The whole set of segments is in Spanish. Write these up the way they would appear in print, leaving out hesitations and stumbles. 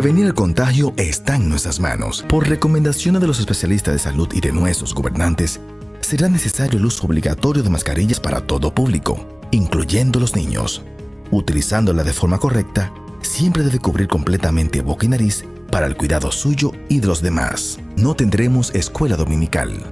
Prevenir el contagio está en nuestras manos. Por recomendaciones de los especialistas de salud y de nuestros gobernantes, será necesario el uso obligatorio de mascarillas para todo público, incluyendo los niños. Utilizándola de forma correcta, siempre debe cubrir completamente boca y nariz para el cuidado suyo y de los demás. No tendremos escuela dominical.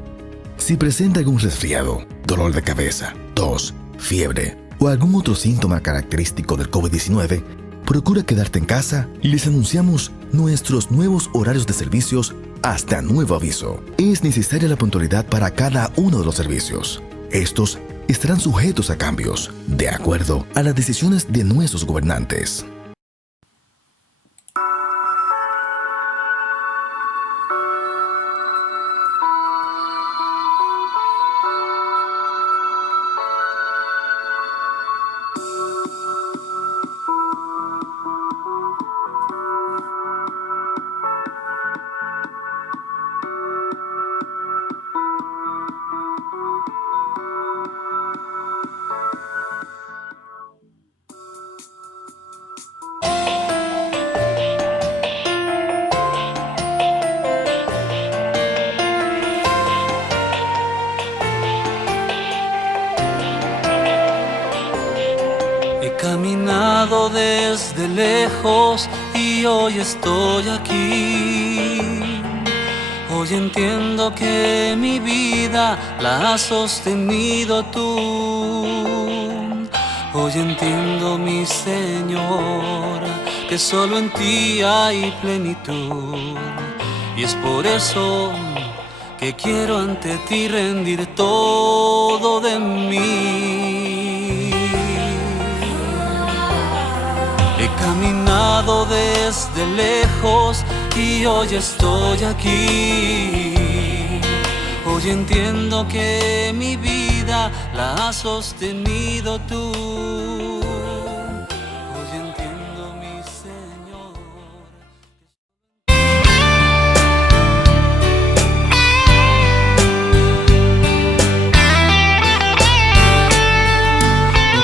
Si presenta algún resfriado, dolor de cabeza, tos, fiebre o algún otro síntoma característico del COVID-19, procura quedarte en casa y les anunciamos nuestros nuevos horarios de servicios hasta nuevo aviso. Es necesaria la puntualidad para cada uno de los servicios. Estos estarán sujetos a cambios, de acuerdo a las decisiones de nuestros gobernantes. Caminado desde lejos y hoy estoy aquí. Hoy entiendo que mi vida la has sostenido tú. Hoy entiendo, mi Señor, que solo en ti hay plenitud. Y es por eso que quiero ante ti rendir todo de mí. He caminado desde lejos y hoy estoy aquí. Hoy entiendo que mi vida la has sostenido tú. Hoy entiendo, mi Señor.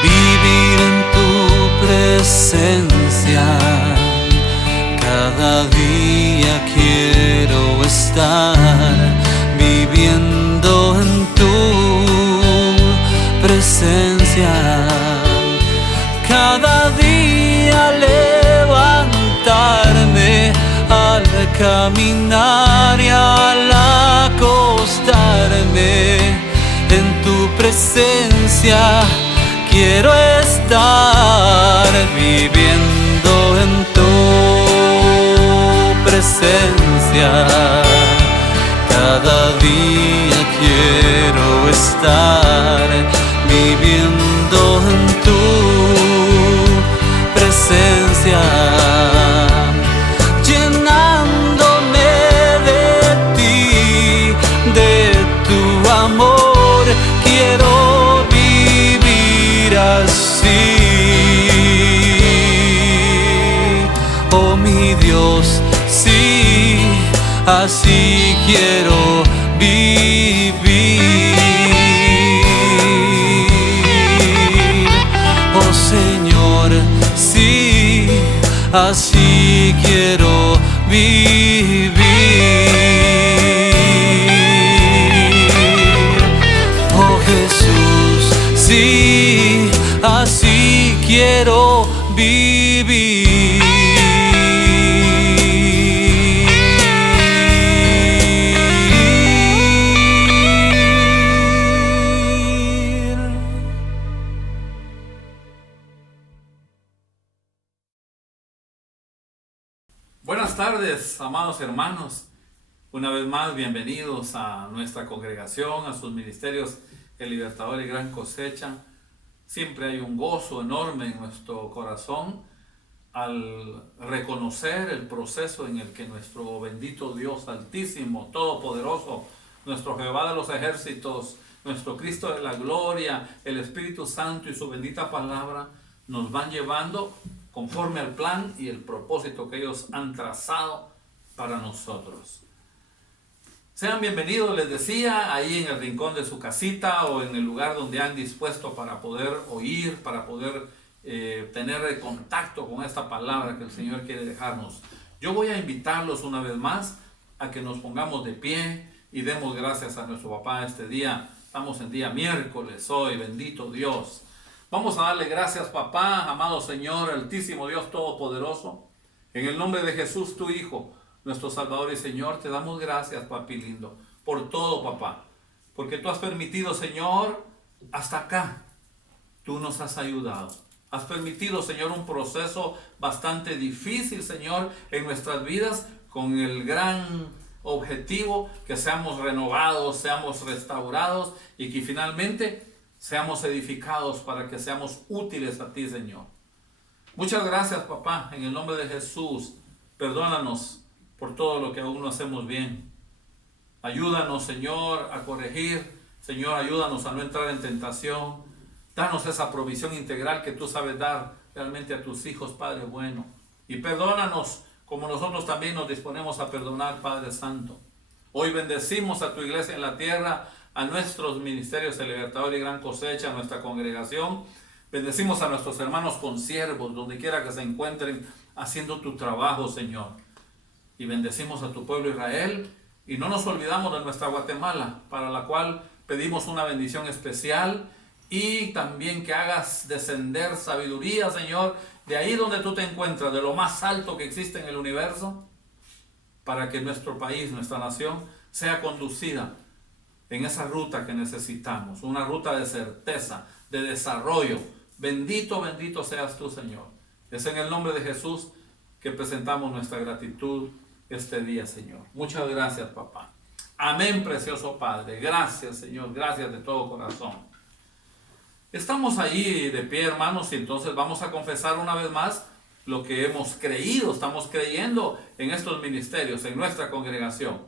Vivir en tu presencia, cada día quiero estar viviendo en tu presencia. Cada día levantarme al caminar y al acostarme en tu presencia. Quiero estar viviendo en tu presencia. Cada día quiero estar viviendo en tu presencia. Llenándome de ti, de tu amor. Quiero así, oh mi Dios, sí, así quiero vivir. Oh Señor, sí, así quiero vivir. Oh Jesús, sí, así quiero vivir. Buenas tardes, amados hermanos. Una vez más, bienvenidos a nuestra congregación, a sus ministerios El Libertador y Gran Cosecha. Siempre hay un gozo enorme en nuestro corazón al reconocer el proceso en el que nuestro bendito Dios Altísimo, Todopoderoso, nuestro Jehová de los ejércitos, nuestro Cristo de la gloria, el Espíritu Santo y su bendita palabra nos van llevando conforme al plan y el propósito que ellos han trazado para nosotros. Sean bienvenidos, les decía, ahí en el rincón de su casita o en el lugar donde han dispuesto para poder oír, para poder tener contacto con esta palabra que el Señor quiere dejarnos. Yo voy a invitarlos una vez más a que nos pongamos de pie y demos gracias a nuestro papá este día. Estamos en día miércoles hoy, bendito Dios. Vamos a darle gracias, papá, amado Señor, altísimo Dios todopoderoso. En el nombre de Jesús, tu Hijo, nuestro Salvador y Señor, te damos gracias, papi lindo, por todo, papá. Porque tú has permitido, Señor, hasta acá. Tú nos has ayudado. Has permitido, Señor, un proceso bastante difícil, Señor, en nuestras vidas, con el gran objetivo que seamos renovados, seamos restaurados y que finalmente seamos edificados para que seamos útiles a ti, Señor. Muchas gracias, papá, en el nombre de Jesús. Perdónanos por todo lo que aún no hacemos bien. Ayúdanos, Señor, a corregir. Señor, ayúdanos a no entrar en tentación. Danos esa provisión integral que tú sabes dar realmente a tus hijos, Padre bueno. Y perdónanos como nosotros también nos disponemos a perdonar, Padre Santo. Hoy bendecimos a tu iglesia en la tierra, a nuestros ministerios de Libertador y Gran Cosecha, a nuestra congregación. Bendecimos a nuestros hermanos consiervos, donde quiera que se encuentren, haciendo tu trabajo, Señor. Y bendecimos a tu pueblo Israel. Y no nos olvidamos de nuestra Guatemala, para la cual pedimos una bendición especial. Y también que hagas descender sabiduría, Señor, de ahí donde tú te encuentras, de lo más alto que existe en el universo, para que nuestro país, nuestra nación, sea conducida en esa ruta que necesitamos, una ruta de certeza, de desarrollo. Bendito, bendito seas tú, Señor. Es en el nombre de Jesús que presentamos nuestra gratitud este día, Señor. Muchas gracias, papá. Amén, precioso Padre. Gracias, Señor. Gracias de todo corazón. Estamos ahí de pie, hermanos, y entonces vamos a confesar una vez más lo que hemos creído. Estamos creyendo en estos ministerios, en nuestra congregación.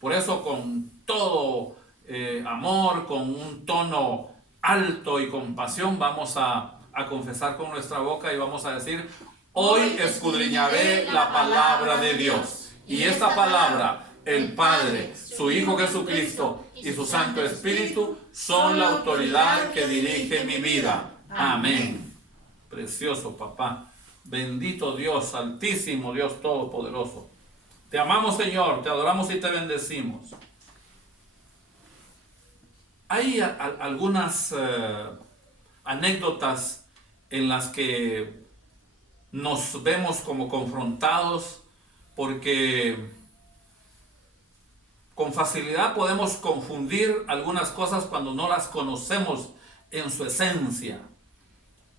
Por eso, con todo amor, con un tono alto y con pasión, vamos a confesar con nuestra boca y vamos a decir: hoy escudriñaré la palabra de Dios. Y esta palabra, el Padre, su Hijo Jesucristo y su Santo Espíritu son la autoridad que dirige mi vida. Amén. Precioso papá, bendito Dios, altísimo Dios todopoderoso. Te amamos, Señor, te adoramos y te bendecimos. Hay algunas anécdotas en las que nos vemos como confrontados, porque con facilidad podemos confundir algunas cosas cuando no las conocemos en su esencia.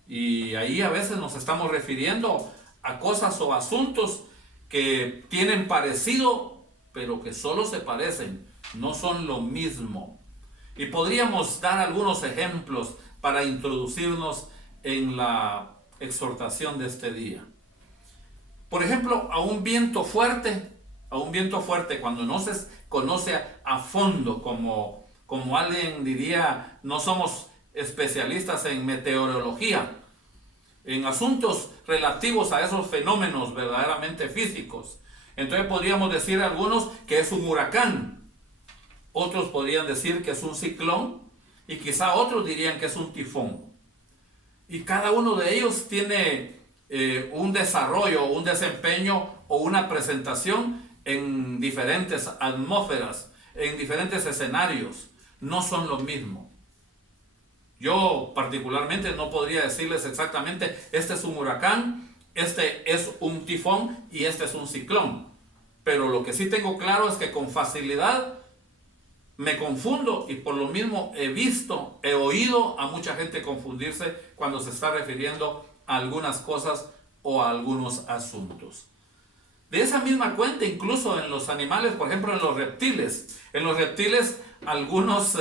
Y ahí a veces nos estamos refiriendo a cosas o asuntos que tienen parecido, pero que solo se parecen, no son lo mismo. Y podríamos dar algunos ejemplos para introducirnos en la exhortación de este día. Por ejemplo, a un viento fuerte, cuando no se conoce a fondo, como alguien diría, no somos especialistas en meteorología, en asuntos relativos a esos fenómenos verdaderamente físicos. Entonces podríamos decir algunos que es un huracán, otros podrían decir que es un ciclón, y quizá otros dirían que es un tifón. Y cada uno de ellos tiene un desarrollo, un desempeño o una presentación en diferentes atmósferas, en diferentes escenarios. No son lo mismo. Yo particularmente no podría decirles exactamente, este es un huracán, este es un tifón y este es un ciclón. Pero lo que sí tengo claro es que con facilidad me confundo, y por lo mismo he oído a mucha gente confundirse cuando se está refiriendo a algunas cosas o a algunos asuntos. De esa misma cuenta, incluso en los animales, por ejemplo en los reptiles. En los reptiles, algunos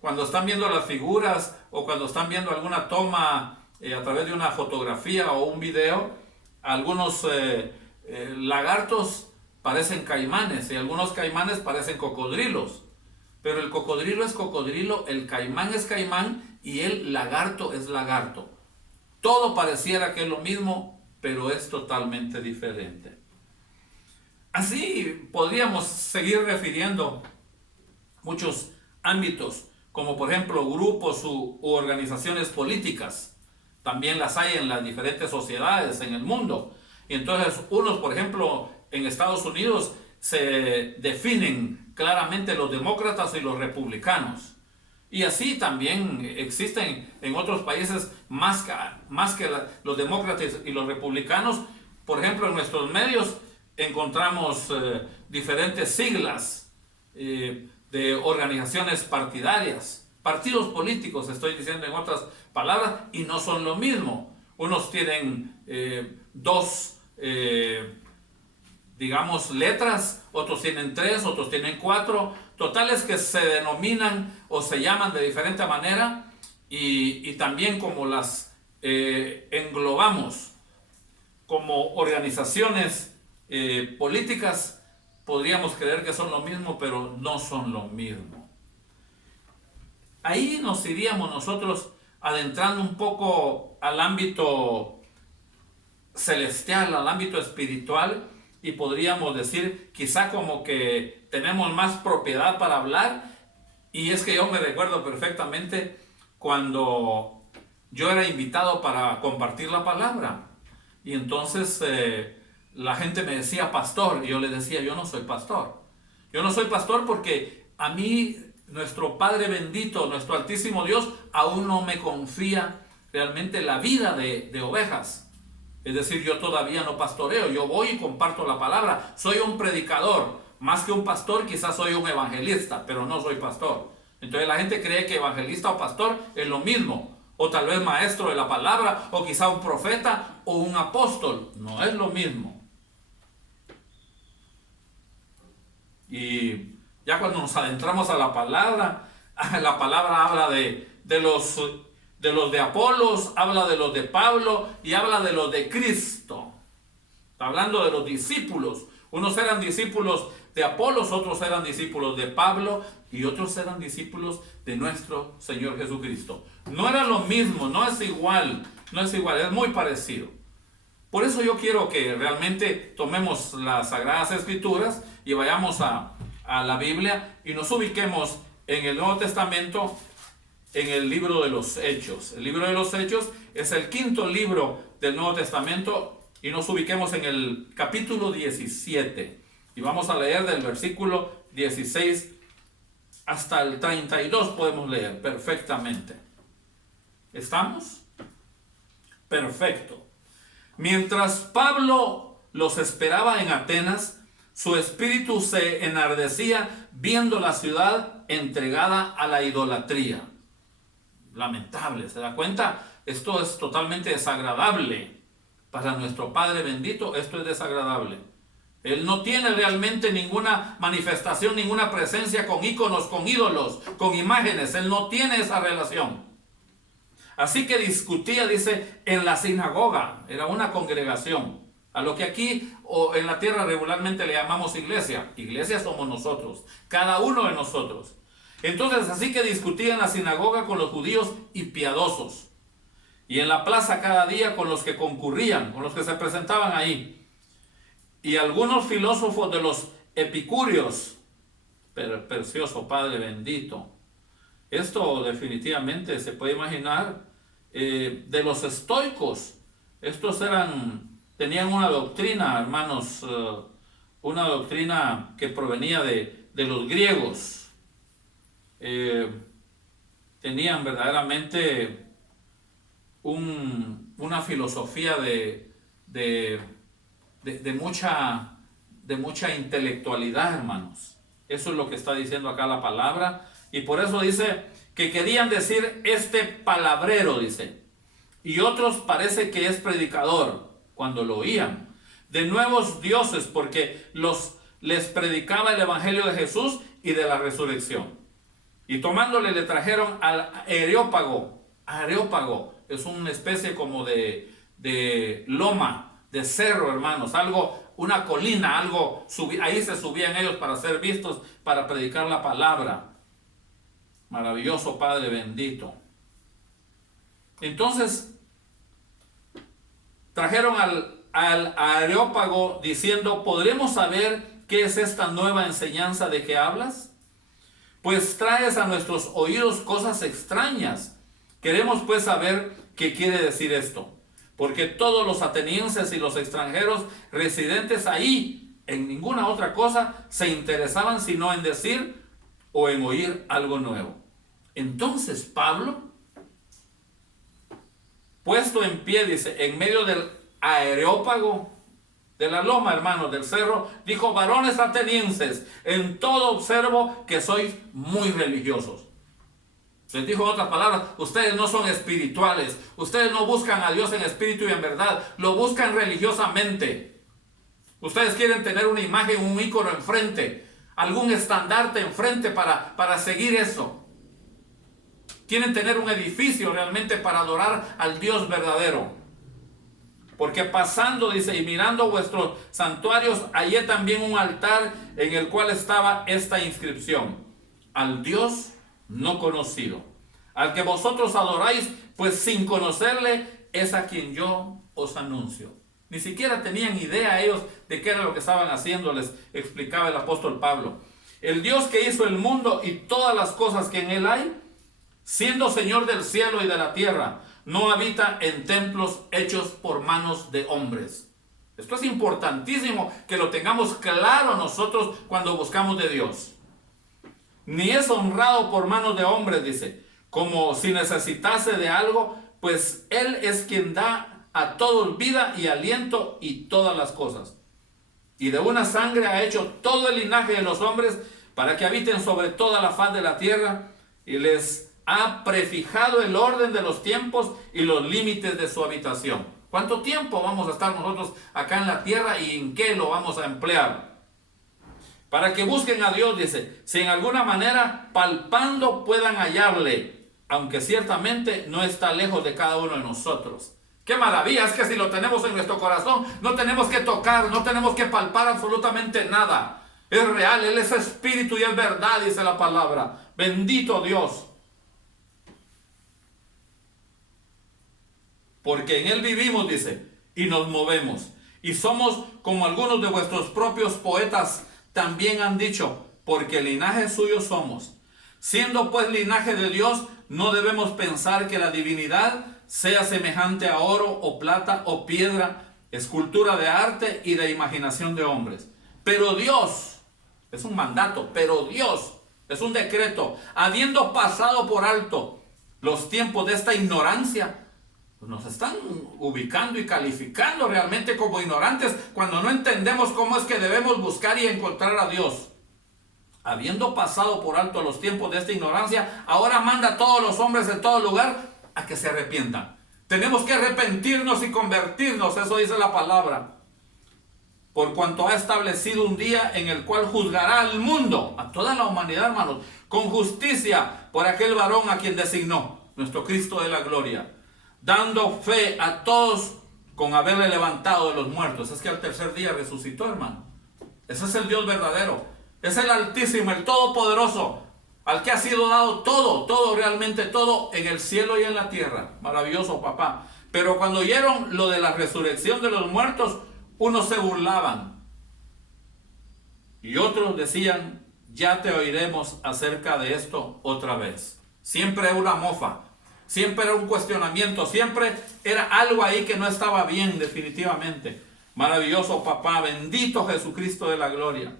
cuando están viendo las figuras o cuando están viendo alguna toma a través de una fotografía o un video, algunos lagartos parecen caimanes y algunos caimanes parecen cocodrilos. Pero el cocodrilo es cocodrilo, el caimán es caimán y el lagarto es lagarto. Todo pareciera que es lo mismo, pero es totalmente diferente. Así podríamos seguir refiriendo muchos ámbitos, como por ejemplo grupos u organizaciones políticas. También las hay en las diferentes sociedades en el mundo. Y entonces unos, por ejemplo, en Estados Unidos se definen claramente los demócratas y los republicanos. Y así también existen en otros países más que los demócratas y los republicanos. Por ejemplo, en nuestros medios encontramos diferentes siglas de organizaciones partidarias, partidos políticos, estoy diciendo en otras palabras, y no son lo mismo. Unos tienen dos, digamos, letras, otros tienen 3, otros tienen 4, totales que se denominan o se llaman de diferente manera, y también como las englobamos como organizaciones políticas, podríamos creer que son lo mismo, pero no son lo mismo. Ahí nos iríamos nosotros adentrando un poco al ámbito celestial, al ámbito espiritual, y podríamos decir quizá como que tenemos más propiedad para hablar. Y es que yo me recuerdo perfectamente cuando yo era invitado para compartir la palabra, y entonces la gente me decía pastor, y yo le decía, yo no soy pastor. Yo no soy pastor porque a mí nuestro Padre bendito, nuestro altísimo Dios, aún no me confía realmente la vida de ovejas. Es decir, yo todavía no pastoreo, yo voy y comparto la palabra. Soy un predicador, más que un pastor, quizás soy un evangelista, pero no soy pastor. Entonces la gente cree que evangelista o pastor es lo mismo, o tal vez maestro de la palabra, o quizá un profeta o un apóstol. No es lo mismo. Y ya cuando nos adentramos a la palabra habla de los de Apolos, habla de los de Pablo y habla de los de Cristo. Está hablando de los discípulos. Unos eran discípulos de Apolos, otros eran discípulos de Pablo y otros eran discípulos de nuestro Señor Jesucristo. No era lo mismo, no es igual, es muy parecido. Por eso yo quiero que realmente tomemos las Sagradas Escrituras y vayamos a la Biblia y nos ubiquemos en el Nuevo Testamento, en el libro de los Hechos. El libro de los Hechos es el 5º libro del Nuevo Testamento y nos ubiquemos en el capítulo 17. Y vamos a leer del versículo 16 hasta el 32, podemos leer perfectamente. ¿Estamos? Perfecto. Mientras Pablo los esperaba en Atenas, su espíritu se enardecía viendo la ciudad entregada a la idolatría. Lamentable, ¿se da cuenta? Esto es totalmente desagradable para nuestro Padre bendito. Esto es desagradable. Él no tiene realmente ninguna manifestación, ninguna presencia con íconos, con ídolos, con imágenes. Él no tiene esa relación. Así que discutía, dice, en la sinagoga. Era una congregación. A lo que aquí o en la tierra regularmente le llamamos iglesia. Iglesia somos nosotros, cada uno de nosotros. Entonces, así que discutía en la sinagoga con los judíos y piadosos, y en la plaza cada día con los que concurrían, con los que se presentaban ahí. Y algunos filósofos de los epicúreos, precioso Padre bendito, esto definitivamente se puede imaginar, de los estoicos. Estos tenían una doctrina, hermanos, una doctrina que provenía de los griegos. Tenían verdaderamente una filosofía de mucha intelectualidad, hermanos. Eso es lo que está diciendo acá la palabra. Y por eso dice que querían decir este palabrero, dice. Y otros parece que es predicador cuando lo oían. De nuevos dioses, porque les predicaba el evangelio de Jesús y de la resurrección. Y tomándole le trajeron al Areópago. Areópago es una especie como de loma, de cerro, hermanos. Una colina, ahí se subían ellos para ser vistos, para predicar la palabra. Maravilloso Padre bendito. Entonces, trajeron al Areópago diciendo, ¿podremos saber qué es esta nueva enseñanza de que hablas? Pues traes a nuestros oídos cosas extrañas. Queremos pues saber qué quiere decir esto. Porque todos los atenienses y los extranjeros residentes ahí en ninguna otra cosa se interesaban sino en decir o en oír algo nuevo. Entonces Pablo, puesto en pie, dice, en medio del areópago de la loma, hermanos, del cerro, dijo: varones atenienses, en todo observo que sois muy religiosos. Les dijo en otras palabras: ustedes no son espirituales, ustedes no buscan a Dios en espíritu y en verdad, lo buscan religiosamente. Ustedes quieren tener una imagen, un ícono enfrente, algún estandarte enfrente para seguir eso. Quieren tener un edificio realmente para adorar al Dios verdadero. Porque pasando, dice, y mirando vuestros santuarios, hallé también un altar en el cual estaba esta inscripción: al Dios no conocido, al que vosotros adoráis, pues sin conocerle es a quien yo os anuncio. Ni siquiera tenían idea ellos de qué era lo que estaban haciendo, les explicaba el apóstol Pablo. El Dios que hizo el mundo y todas las cosas que en él hay, siendo Señor del cielo y de la tierra, no habita en templos hechos por manos de hombres. Esto es importantísimo que lo tengamos claro nosotros cuando buscamos de Dios. Ni es honrado por manos de hombres, dice, como si necesitase de algo, pues Él es quien da a todos vida y aliento y todas las cosas. Y de una sangre ha hecho todo el linaje de los hombres para que habiten sobre toda la faz de la tierra, y les ha prefijado el orden de los tiempos y los límites de su habitación. ¿Cuánto tiempo vamos a estar nosotros acá en la tierra y en qué lo vamos a emplear? Para que busquen a Dios, dice, si en alguna manera palpando puedan hallarle, aunque ciertamente no está lejos de cada uno de nosotros. ¡Qué maravilla! Es que si lo tenemos en nuestro corazón, no tenemos que tocar, no tenemos que palpar absolutamente nada. Es real, Él es espíritu y es verdad, dice la palabra. Bendito Dios. Porque en Él vivimos, dice, y nos movemos. Y somos como algunos de vuestros propios poetas también han dicho, porque linaje suyo somos. Siendo pues linaje de Dios, no debemos pensar que la divinidad sea semejante a oro o plata o piedra, escultura de arte y de imaginación de hombres. Pero Dios, es un mandato, pero Dios, es un decreto, habiendo pasado por alto los tiempos de esta ignorancia, nos están ubicando y calificando realmente como ignorantes cuando no entendemos cómo es que debemos buscar y encontrar a Dios. Habiendo pasado por alto los tiempos de esta ignorancia, ahora manda a todos los hombres de todo lugar a que se arrepientan. Tenemos que arrepentirnos y convertirnos, eso dice la palabra. Por cuanto ha establecido un día en el cual juzgará al mundo, a toda la humanidad, hermanos, con justicia por aquel varón a quien designó, nuestro Cristo de la gloria, dando fe a todos con haberle levantado de los muertos. Es que al tercer día resucitó, hermano. Ese es el Dios verdadero. Es el Altísimo, el Todopoderoso, al que ha sido dado todo, realmente todo en el cielo y en la tierra. Maravilloso, papá. Pero cuando oyeron lo de la resurrección de los muertos, unos se burlaban y otros decían: ya te oiremos acerca de esto otra vez. Siempre una mofa. Siempre era un cuestionamiento, siempre era algo ahí que no estaba bien definitivamente. Maravilloso papá, bendito Jesucristo de la gloria.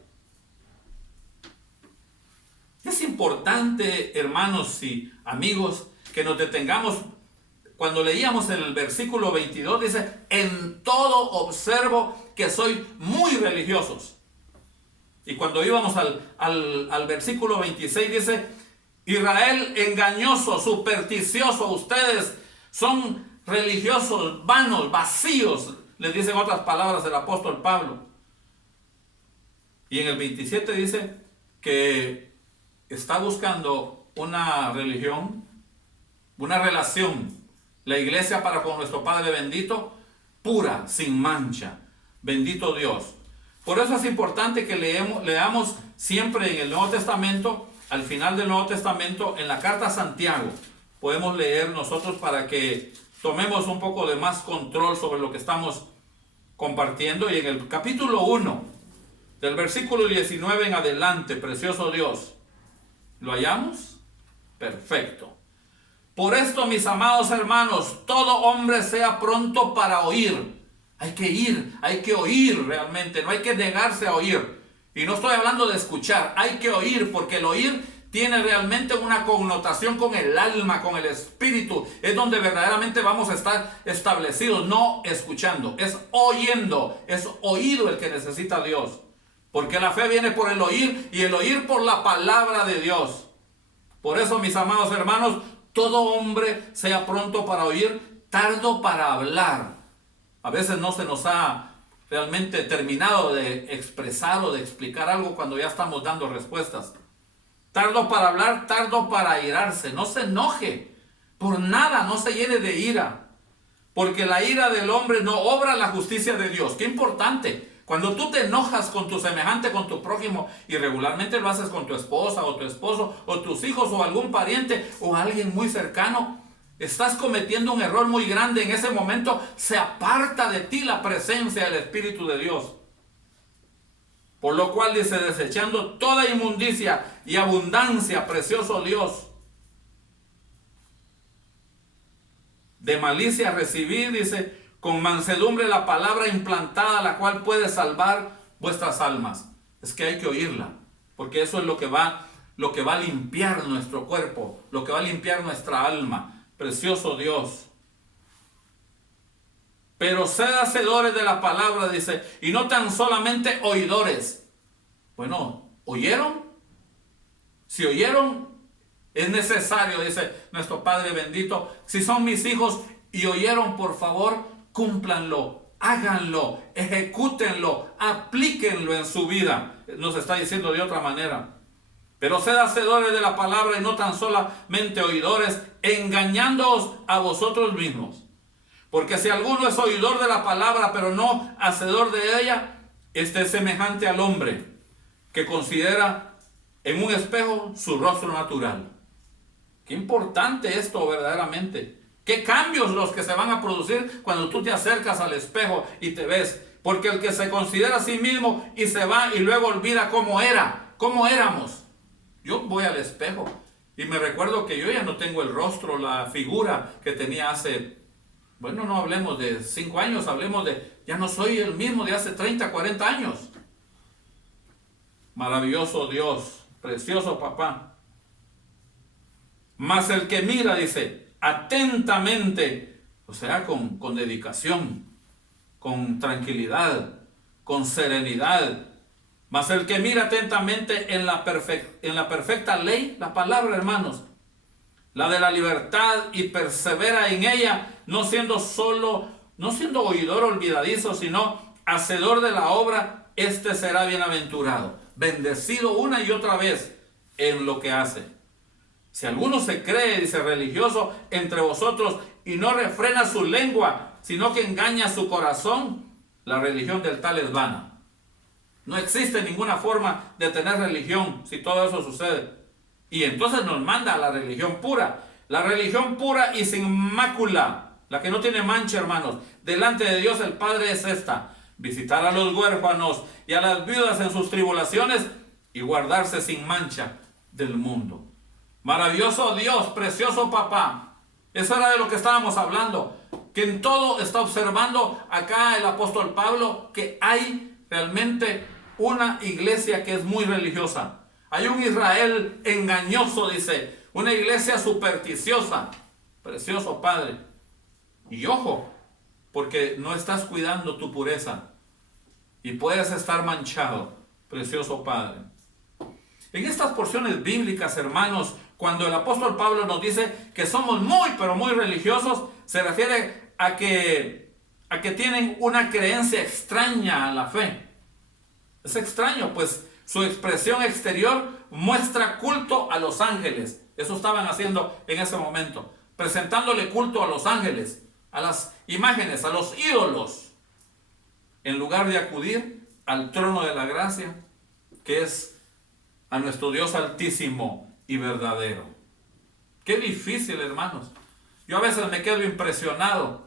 Es importante, hermanos y amigos, que nos detengamos. Cuando leíamos en el versículo 22 dice: en todo observo que sois muy religiosos. Y cuando íbamos al versículo 26 dice: Israel engañoso, supersticioso, ustedes son religiosos, vanos, vacíos, les dicen otras palabras el apóstol Pablo. Y en el 27 dice que está buscando una religión, una relación, la iglesia para con nuestro Padre bendito, pura, sin mancha. Bendito Dios. Por eso es importante que leamos siempre en el Nuevo Testamento. Al final del Nuevo Testamento, en la carta a Santiago, podemos leer nosotros para que tomemos un poco de más control sobre lo que estamos compartiendo. Y en el capítulo 1, del versículo 19 en adelante, precioso Dios, ¿lo hallamos? Perfecto. Por esto, mis amados hermanos, todo hombre sea pronto para oír, Hay que ir, hay que oír realmente, no hay que negarse a oír. Y no estoy hablando de escuchar, hay que oír, porque el oír tiene realmente una connotación con el alma, con el espíritu. Es donde verdaderamente vamos a estar establecidos, no escuchando, es oyendo, es oído el que necesita Dios. Porque la fe viene por el oír y el oír por la palabra de Dios. Por eso, mis amados hermanos, todo hombre sea pronto para oír, tardo para hablar. A veces no se nos ha realmente terminado de expresar o de explicar algo cuando ya estamos dando respuestas. Tardo para hablar, tardo para airarse. No se enoje por nada, no se llene de ira. Porque la ira del hombre no obra la justicia de Dios. Qué importante. Cuando tú te enojas con tu semejante, con tu prójimo, y regularmente lo haces con tu esposa o tu esposo o tus hijos o algún pariente o alguien muy cercano, estás cometiendo un error muy grande. En ese momento se aparta de ti la presencia del Espíritu de Dios. Por lo cual dice, desechando toda inmundicia y abundancia, precioso Dios, de malicia recibid, dice, con mansedumbre la palabra implantada, la cual puede salvar vuestras almas. Es que hay que oírla, porque eso es lo que va a limpiar nuestro cuerpo, lo que va a limpiar nuestra alma. Precioso Dios. Pero sed hacedores de la palabra, dice, y no tan solamente oidores. Bueno, ¿oyeron? Si oyeron, es necesario, dice nuestro Padre bendito, si son mis hijos y oyeron, por favor, cúmplanlo, háganlo, ejecútenlo, aplíquenlo en su vida. Nos está diciendo de otra manera. Pero sed hacedores de la palabra y no tan solamente oidores, engañándoos a vosotros mismos. Porque si alguno es oidor de la palabra, pero no hacedor de ella, este es semejante al hombre que considera en un espejo su rostro natural. Qué importante esto verdaderamente. Qué cambios los que se van a producir cuando tú te acercas al espejo y te ves. Porque el que se considera a sí mismo y se va y luego olvida cómo era, cómo éramos. Yo voy al espejo y me recuerdo que yo ya no tengo el rostro, la figura que tenía hace, bueno, no hablemos de 5 años, hablemos de, ya no soy el mismo de hace 30, 40 años. Maravilloso Dios, precioso papá. Mas el que mira, dice, atentamente, o sea, con dedicación, con tranquilidad, con serenidad. Mas el que mira atentamente en la perfecta ley, la palabra, hermanos, la de la libertad, y persevera en ella, no siendo oidor olvidadizo, sino hacedor de la obra, este será bienaventurado, bendecido una y otra vez en lo que hace. Si alguno se cree, dice, religioso entre vosotros y no refrena su lengua, sino que engaña su corazón, la religión del tal es vana. No existe ninguna forma de tener religión si todo eso sucede. Y entonces nos manda a la religión pura. La religión pura y sin mácula, la que no tiene mancha, hermanos, delante de Dios el Padre es esta: visitar a los huérfanos y a las viudas en sus tribulaciones y guardarse sin mancha del mundo. Maravilloso Dios, precioso papá. Eso era de lo que estábamos hablando. Que en todo está observando acá el apóstol Pablo que hay realmente una iglesia que es muy religiosa. Hay un Israel engañoso, dice, una iglesia supersticiosa. Precioso Padre. Y ojo, porque no estás cuidando tu pureza y puedes estar manchado. Precioso Padre. En estas porciones bíblicas, hermanos, cuando el apóstol Pablo nos dice que somos muy, pero muy religiosos, se refiere a que tienen una creencia extraña a la fe. Es extraño, pues su expresión exterior muestra culto a los ángeles. Eso estaban haciendo en ese momento, presentándole culto a los ángeles, a las imágenes, a los ídolos, en lugar de acudir al trono de la gracia, que es a nuestro Dios altísimo y verdadero. Qué difícil, hermanos. Yo a veces me quedo impresionado.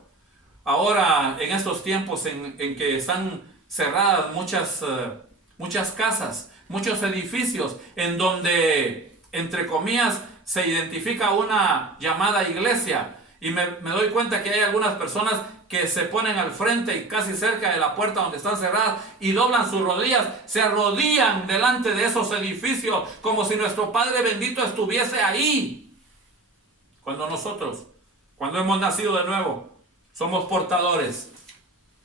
Ahora, en estos tiempos en que están cerradas muchas casas, muchos edificios, en donde, entre comillas, se identifica una llamada iglesia. Y me doy cuenta que hay algunas personas que se ponen al frente y casi cerca de la puerta donde están cerradas y doblan sus rodillas, se arrodillan delante de esos edificios como si nuestro Padre bendito estuviese ahí. Cuando nosotros, cuando hemos nacido de nuevo, somos portadores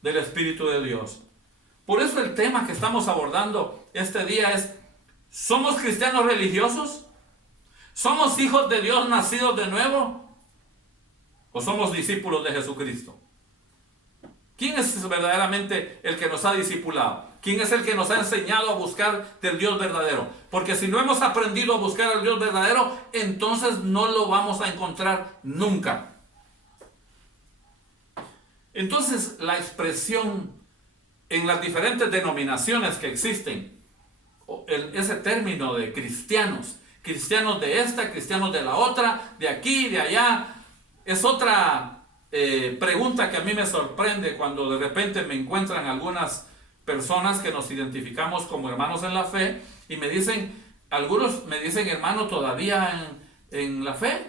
del Espíritu de Dios. Por eso el tema que estamos abordando este día es: ¿somos cristianos religiosos? ¿Somos hijos de Dios nacidos de nuevo? ¿O somos discípulos de Jesucristo? ¿Quién es verdaderamente el que nos ha discipulado? ¿Quién es el que nos ha enseñado a buscar del Dios verdadero? Porque si no hemos aprendido a buscar al Dios verdadero, entonces no lo vamos a encontrar nunca. Entonces, la expresión en las diferentes denominaciones que existen, ese término de cristianos, cristianos de esta, cristianos de la otra, de aquí, de allá, es otra pregunta que a mí me sorprende cuando de repente me encuentran algunas personas que nos identificamos como hermanos en la fe y me dicen, algunos me dicen, hermano, ¿todavía en la fe?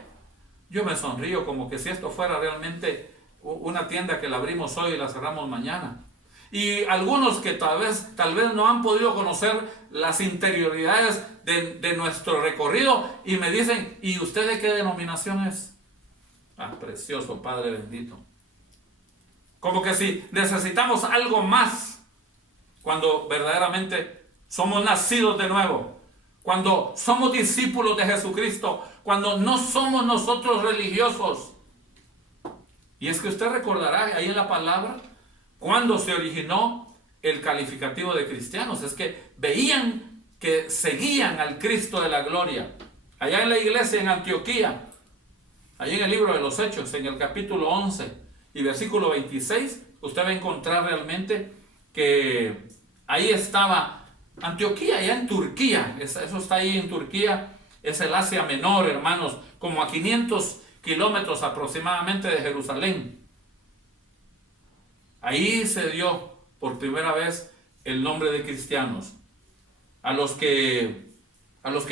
Yo me sonrío como que si esto fuera realmente una tienda que la abrimos hoy y la cerramos mañana. Y algunos que tal vez no han podido conocer las interioridades de nuestro recorrido y me dicen, ¿y usted de qué denominación es? Ah, precioso Padre bendito. Como que si necesitamos algo más, cuando verdaderamente somos nacidos de nuevo, cuando somos discípulos de Jesucristo, cuando no somos nosotros religiosos. Y es que usted recordará ahí en la palabra cuando se originó el calificativo de cristianos. Es que veían que seguían al Cristo de la gloria. Allá en la iglesia en Antioquía, ahí en el libro de los Hechos, en el capítulo 11 y versículo 26, usted va a encontrar realmente que ahí estaba Antioquía, allá en Turquía. Eso está ahí en Turquía, es el Asia Menor, hermanos, como a 500 kilómetros aproximadamente de Jerusalén. Ahí se dio por primera vez el nombre de cristianos a los que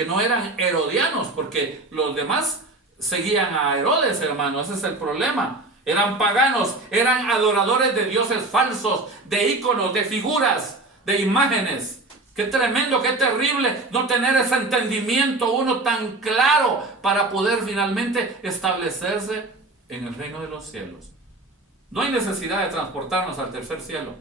no eran herodianos, porque los demás seguían a Herodes, hermano. Ese es el problema. Eran paganos, eran adoradores de dioses falsos, de íconos, de figuras, de imágenes. Qué tremendo, qué terrible no tener ese entendimiento uno tan claro para poder finalmente establecerse en el reino de los cielos. No hay necesidad de transportarnos al tercer cielo.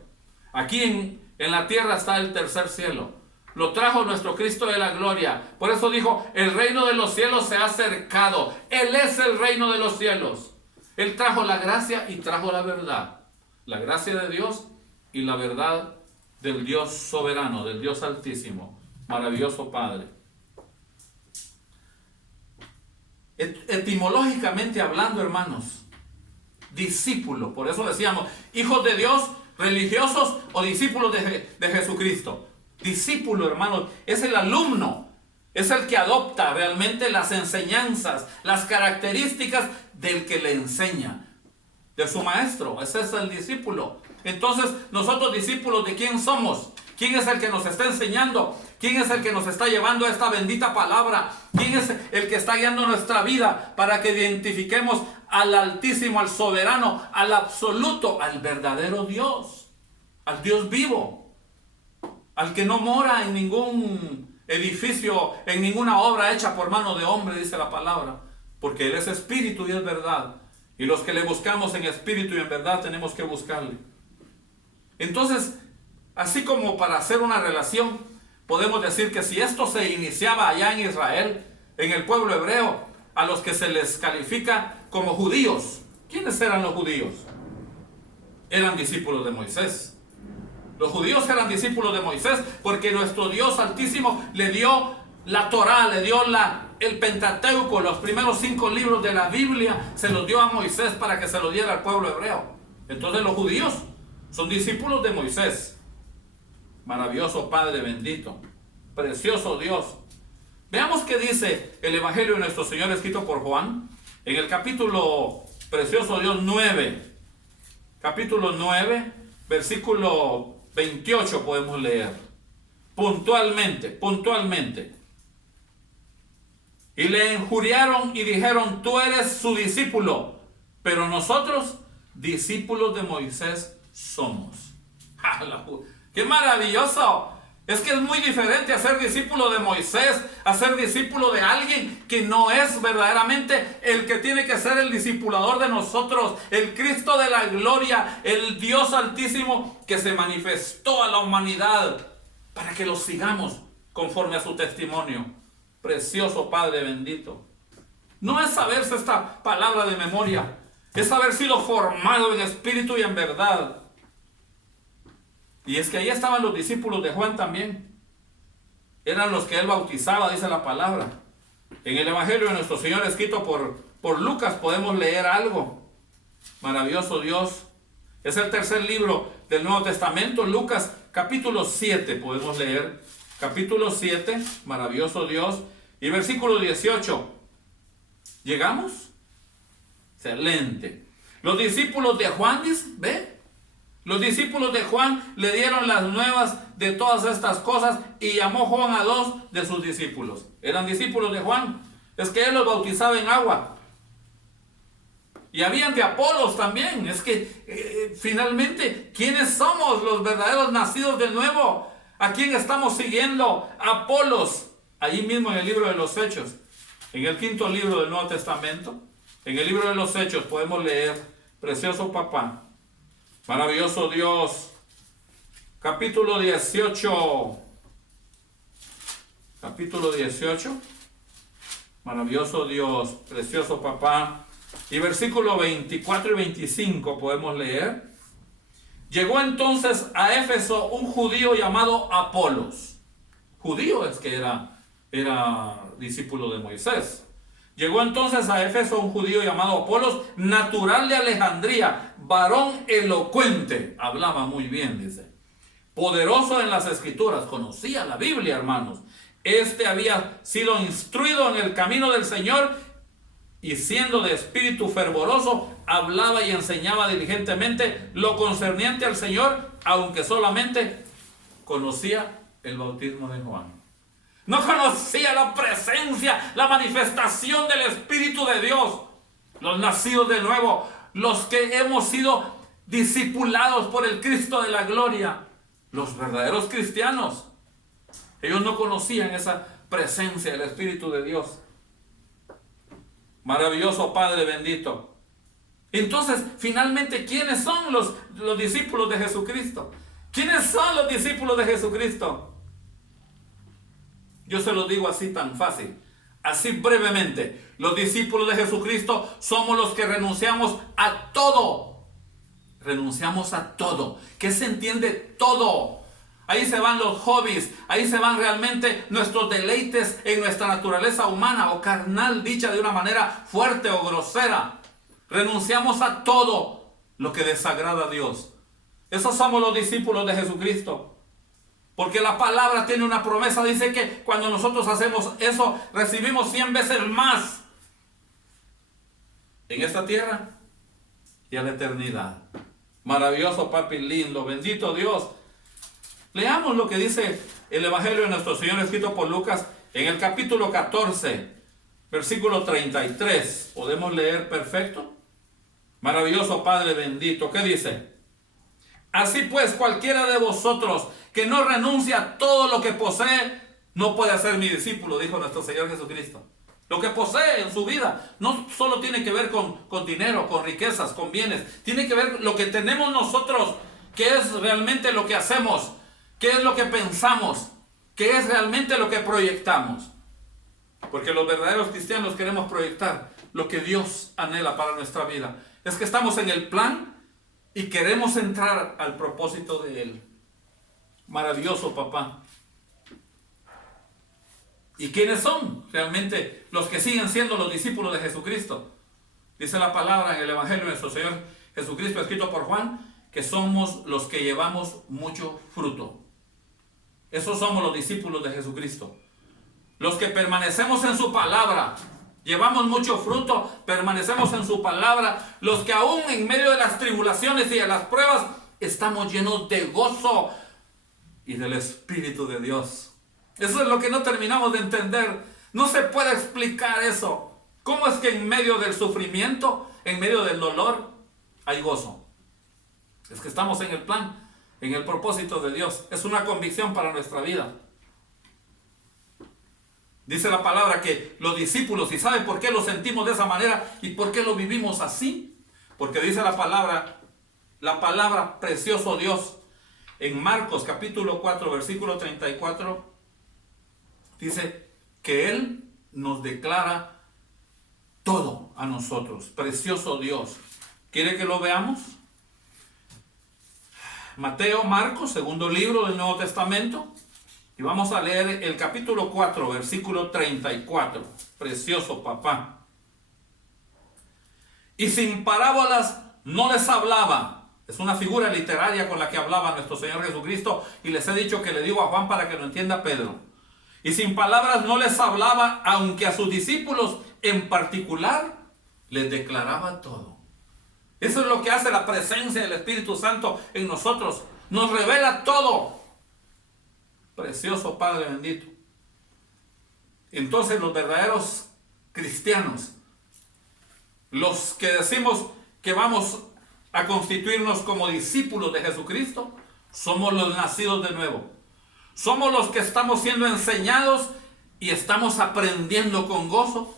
Aquí en la tierra está el tercer cielo. Lo trajo nuestro Cristo de la gloria. Por eso dijo, el reino de los cielos se ha acercado. Él es el reino de los cielos. Él trajo la gracia y trajo la verdad. La gracia de Dios y la verdad del Dios soberano, del Dios altísimo. Maravilloso Padre. Etimológicamente hablando, hermanos, discípulo, por eso decíamos, hijos de Dios, religiosos o discípulos de Jesucristo. Discípulo, hermanos, es el alumno, es el que adopta realmente las enseñanzas, las características del que le enseña, de su maestro. Ese es el discípulo. Entonces, nosotros discípulos, ¿de quién somos? ¿Quién es el que nos está enseñando? ¿Quién es el que nos está llevando a esta bendita palabra? ¿Quién es el que está guiando nuestra vida para que identifiquemos al Altísimo, al Soberano, al Absoluto, al verdadero Dios, al Dios vivo, al que no mora en ningún edificio, en ninguna obra hecha por mano de hombre, dice la palabra, porque Él es espíritu y es verdad, y los que le buscamos en espíritu y en verdad tenemos que buscarle. Entonces, así como para hacer una relación, podemos decir que si esto se iniciaba allá en Israel, en el pueblo hebreo, a los que se les califica como judíos. ¿Quiénes eran los judíos? Eran discípulos de Moisés. Los judíos eran discípulos de Moisés porque nuestro Dios Altísimo le dio la Torá, le dio el Pentateuco, los primeros 5 libros de la Biblia, se los dio a Moisés para que se los diera al pueblo hebreo. Entonces los judíos son discípulos de Moisés. Maravilloso Padre bendito, precioso Dios. Veamos qué dice el Evangelio de nuestro Señor escrito por Juan en el capítulo, precioso Dios, 9. Capítulo 9, versículo 28 podemos leer. Puntualmente. Y le injuriaron y dijeron, tú eres su discípulo, pero nosotros discípulos de Moisés somos. ¡Qué maravilloso! Es que es muy diferente a ser discípulo de Moisés, a ser discípulo de alguien que no es verdaderamente el que tiene que ser el discipulador de nosotros, el Cristo de la gloria, el Dios altísimo que se manifestó a la humanidad para que lo sigamos conforme a su testimonio. Precioso Padre bendito. No es saberse esta palabra de memoria, es haber sido formado en espíritu y en verdad. Y es que ahí estaban los discípulos de Juan también. Eran los que él bautizaba, dice la palabra. En el Evangelio de nuestro Señor escrito por Lucas podemos leer algo. Maravilloso Dios. Es el tercer libro del Nuevo Testamento, Lucas capítulo 7 podemos leer. Capítulo 7, maravilloso Dios. Y versículo 18. ¿Llegamos? Excelente. Los discípulos de Juan, ¿ve? Los discípulos de Juan le dieron las nuevas de todas estas cosas y llamó Juan a 2 de sus discípulos. Eran discípulos de Juan. Es que él los bautizaba en agua. Y habían de Apolos también. Es que finalmente, ¿quiénes somos los verdaderos nacidos de nuevo? ¿A quién estamos siguiendo? Apolos. Allí mismo en el libro de los Hechos. En el 5.º libro del Nuevo Testamento. En el libro de los Hechos podemos leer, precioso papá. Maravilloso Dios, capítulo 18, maravilloso Dios, precioso papá, y versículo 24 y 25 podemos leer. Llegó entonces a Éfeso un judío llamado Apolos. Judío es que era discípulo de Moisés. Llegó entonces a Éfeso un judío llamado Apolos, natural de Alejandría, varón elocuente, hablaba muy bien, dice, poderoso en las escrituras, conocía la Biblia, hermanos. Este había sido instruido en el camino del Señor y siendo de espíritu fervoroso, hablaba y enseñaba diligentemente lo concerniente al Señor, aunque solamente conocía el bautismo de Juan. No conocía la presencia, la manifestación del Espíritu de Dios. Los nacidos de nuevo, los que hemos sido discipulados por el Cristo de la gloria, los verdaderos cristianos. Ellos no conocían esa presencia del Espíritu de Dios. Maravilloso Padre bendito. Entonces, finalmente, ¿quiénes son los discípulos de Jesucristo? ¿Quiénes son los discípulos de Jesucristo? Yo se lo digo así tan fácil, así brevemente. Los discípulos de Jesucristo somos los que renunciamos a todo. Renunciamos a todo. ¿Qué se entiende todo? Ahí se van los hobbies, ahí se van realmente nuestros deleites en nuestra naturaleza humana o carnal, dicha de una manera fuerte o grosera. Renunciamos a todo lo que desagrada a Dios. Esos somos los discípulos de Jesucristo. Porque la palabra tiene una promesa, dice que cuando nosotros hacemos eso, recibimos 100 veces más en esta tierra y a la eternidad. Maravilloso papi lindo, bendito Dios. Leamos lo que dice el Evangelio de nuestro Señor escrito por Lucas en el capítulo 14, versículo 33. ¿Podemos leer perfecto? Maravilloso Padre bendito, ¿qué dice? Así pues, cualquiera de vosotros que no renuncia a todo lo que posee, no puede ser mi discípulo, dijo nuestro Señor Jesucristo. Lo que posee en su vida no solo tiene que ver con dinero, con riquezas, con bienes. Tiene que ver lo que tenemos nosotros, qué es realmente lo que hacemos, qué es lo que pensamos, qué es realmente lo que proyectamos. Porque los verdaderos cristianos queremos proyectar lo que Dios anhela para nuestra vida. Es que estamos en el plan y queremos entrar al propósito de Él. Maravilloso papá. ¿Y quiénes son realmente los que siguen siendo los discípulos de Jesucristo? Dice la palabra en el Evangelio de nuestro Señor Jesucristo escrito por Juan, que somos los que llevamos mucho fruto. Esos somos los discípulos de Jesucristo. Los que permanecemos en su palabra. Llevamos mucho fruto, permanecemos en su palabra. Los que aún en medio de las tribulaciones y de las pruebas estamos llenos de gozo y del Espíritu de Dios. Eso es lo que no terminamos de entender. No se puede explicar eso. ¿Cómo es que en medio del sufrimiento, en medio del dolor, hay gozo. Es que estamos en el plan, en el propósito de Dios. Es una convicción para nuestra vida. Dice la palabra que los discípulos, ¿y saben por qué lo sentimos de esa manera y por qué lo vivimos así? Porque dice la palabra precioso Dios, en Marcos capítulo 4, versículo 34, dice que Él nos declara todo a nosotros. Precioso Dios. ¿Quiere que lo veamos? Mateo, Marcos, segundo libro del Nuevo Testamento. Y vamos a leer el capítulo 4, versículo 34. Precioso papá. Y sin parábolas no les hablaba. Es una figura literaria con la que hablaba nuestro Señor Jesucristo. Y les he dicho que le digo a Juan para que lo entienda Pedro. Y sin palabras no les hablaba, aunque a sus discípulos en particular les declaraba todo. Eso es lo que hace la presencia del Espíritu Santo en nosotros. Nos revela todo. Precioso Padre bendito. Entonces los verdaderos cristianos, los que decimos que vamos a constituirnos como discípulos de Jesucristo, somos los nacidos de nuevo. Somos los que estamos siendo enseñados y estamos aprendiendo con gozo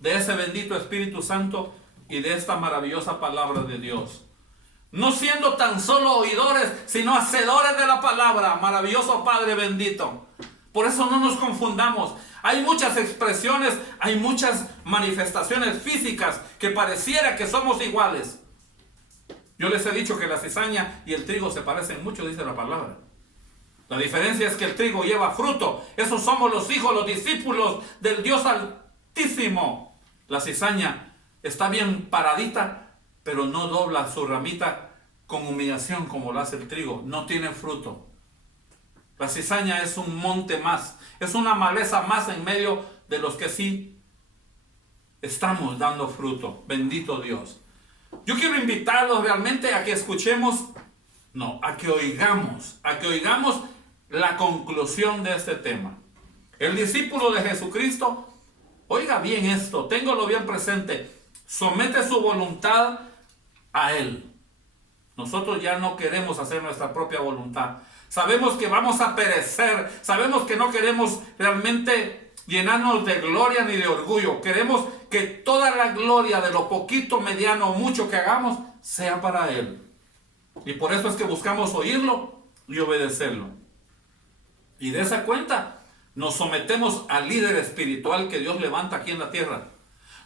de ese bendito Espíritu Santo y de esta maravillosa palabra de Dios. No siendo tan solo oidores, sino hacedores de la palabra. Maravilloso Padre bendito. Por eso no nos confundamos. Hay muchas expresiones, hay muchas manifestaciones físicas que pareciera que somos iguales. Yo les he dicho que la cizaña y el trigo se parecen mucho, dice la palabra. La diferencia es que el trigo lleva fruto. Esos somos los hijos, los discípulos del Dios Altísimo. La cizaña está bien paradita, pero no dobla su ramita con humillación como lo hace el trigo. No tiene fruto. La cizaña es un monte más. Es una maleza más en medio de los que sí estamos dando fruto. Bendito Dios. Yo quiero invitarlos realmente a que escuchemos, a que oigamos la conclusión de este tema. El discípulo de Jesucristo, oiga bien esto, téngalo bien presente, somete su voluntad a Él. Nosotros ya no queremos hacer nuestra propia voluntad. Sabemos que vamos a perecer, sabemos que no queremos realmente llenarnos de gloria ni de orgullo. Queremos que toda la gloria de lo poquito, mediano o mucho que hagamos sea para Él. Y por eso es que buscamos oírlo y obedecerlo. Y de esa cuenta nos sometemos al líder espiritual que Dios levanta aquí en la tierra.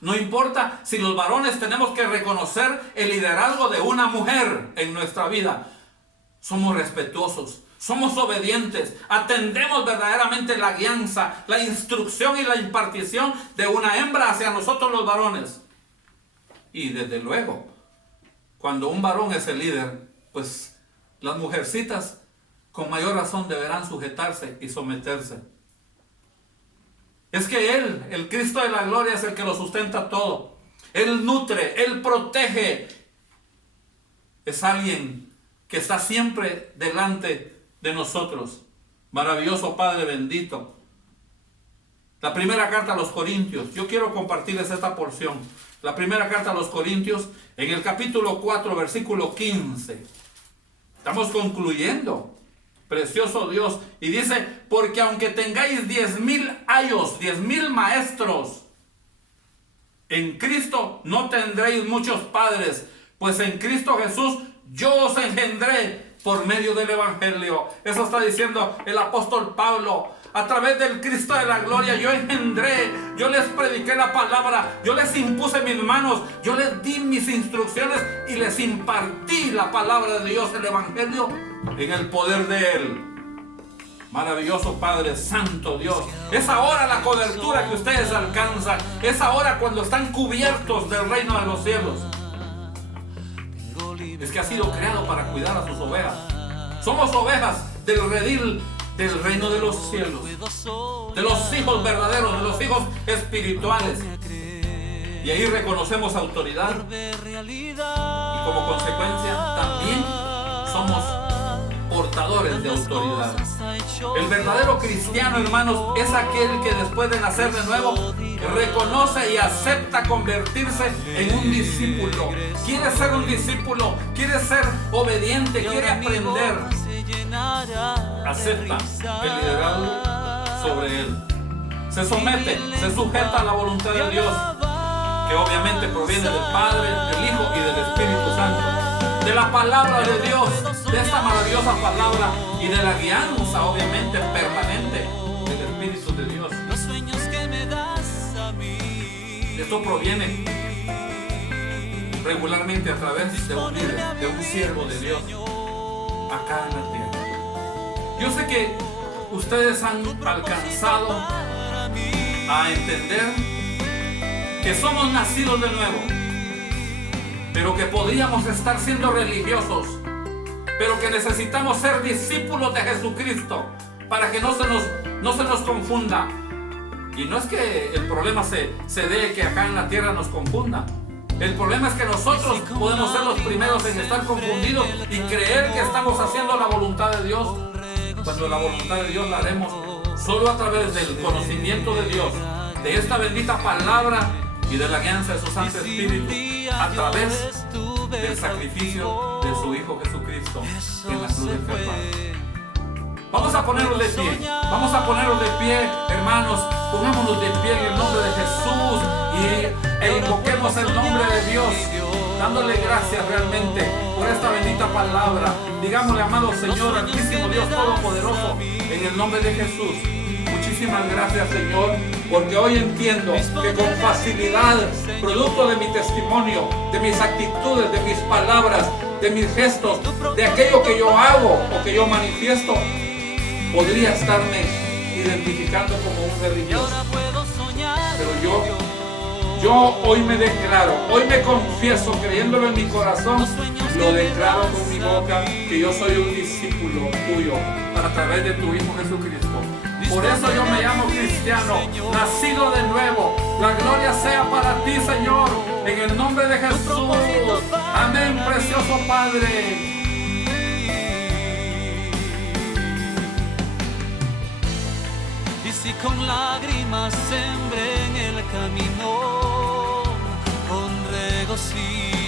No importa si los varones tenemos que reconocer el liderazgo de una mujer en nuestra vida. Somos respetuosos, somos obedientes, atendemos verdaderamente la guianza, la instrucción y la impartición de una hembra hacia nosotros los varones. Y desde luego, cuando un varón es el líder, pues las mujercitas con mayor razón deberán sujetarse y someterse. Es que Él, el Cristo de la gloria, es el que lo sustenta todo. Él nutre, Él protege. Es alguien que está siempre delante de nosotros. Maravilloso Padre bendito. La primera carta a los Corintios. Yo quiero compartirles esta porción. La primera carta a los Corintios, en el capítulo 4, versículo 15. Estamos concluyendo. Precioso Dios. Y dice, porque aunque tengáis 10,000 ayos, 10,000 maestros, en Cristo no tendréis muchos padres, pues en Cristo Jesús yo os engendré por medio del Evangelio. Eso está diciendo el apóstol Pablo. A través del Cristo de la gloria yo engendré, yo les prediqué la palabra, yo les impuse mis manos, yo les di mis instrucciones y les impartí la palabra de Dios, el Evangelio, en el poder de Él. Maravilloso Padre, Santo Dios. Es ahora la cobertura que ustedes alcanzan. Es ahora cuando están cubiertos del reino de los cielos. Es que ha sido creado para cuidar a sus ovejas. Somos ovejas del redil del reino de los cielos, de los hijos verdaderos, de los hijos espirituales. Y ahí reconocemos autoridad y como consecuencia también somos portadores de autoridad. El verdadero cristiano, hermanos, es aquel que después de nacer de nuevo reconoce y acepta convertirse en un discípulo. Quiere ser un discípulo, quiere ser obediente, quiere aprender. Acepta el liderazgo sobre él. Se somete, se sujeta a la voluntad de Dios, que obviamente proviene del Padre, del Hijo y del Espíritu Santo, de la palabra de Dios, de esta maravillosa palabra y de la guianza, obviamente, permanente del Espíritu de Dios. Esto proviene regularmente a través de un líder, de un siervo de Dios, acá en la tierra. Yo sé que ustedes han alcanzado a entender que somos nacidos de nuevo, pero que podríamos estar siendo religiosos, pero que necesitamos ser discípulos de Jesucristo para que no se nos confunda. Y no es que el problema se dé que acá en la tierra nos confunda. El problema es que nosotros podemos ser los primeros en estar confundidos y creer que estamos haciendo la voluntad de Dios, cuando la voluntad de Dios la haremos solo a través del conocimiento de Dios, de esta bendita palabra y de la guianza de su Santo Espíritu, a través del sacrificio de su Hijo Jesucristo en la cruz del Calvario. Vamos a ponernos de pie, hermanos, pongámonos de pie en el nombre de Jesús e invoquemos el nombre de Dios, dándole gracias realmente por esta bendita palabra. Digámosle, amado Señor, altísimo Dios Todopoderoso, en el nombre de Jesús, muchísimas gracias, Señor, porque hoy entiendo que con facilidad, producto de mi testimonio, de mis actitudes, de mis palabras, de mis gestos, de aquello que yo hago o que yo manifiesto, podría estarme identificando como un religioso. Pero yo hoy me declaro, hoy me confieso, creyéndolo en mi corazón, lo declaro con mi boca, que yo soy un discípulo tuyo a través de tu Hijo Jesucristo. Por eso yo me llamo cristiano, nacido de nuevo. La gloria sea para ti, Señor, en el nombre de Jesús. Amén, precioso Padre. Y si con lágrimas sembré en el camino, con regocijo